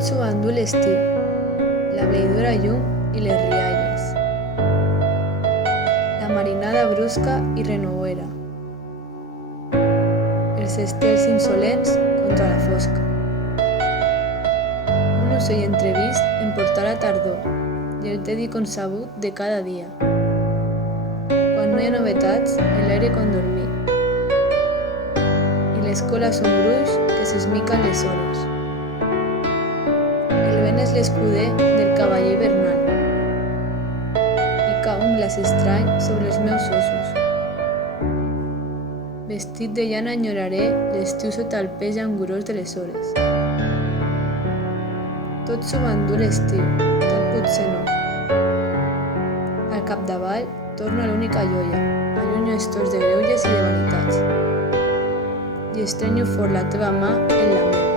Tot s'ho va endur l'estiu, la bleidora llum i les rialles, la marinada brusca i renovera, els estels insolents contra la fosca. Un ocell entrevist em portà la tardor i el tedi concebut de cada dia. Quan no hi ha novetats, l'aire condormit i l'escola és un gruix que s'esmica en les hores. El vent és l'escuder del cavaller bernal i cau un glaç estrany sobre els meus ossos. Vestit de llana enyoraré l'estiu sota el peix angurós de les hores. Tot s'ho va endur l'estiu, tot potser no. Al capdavall torno a l'única joia, allunyo estors de greuges i de vanitats i estrenyo fort la teva mà en la meva.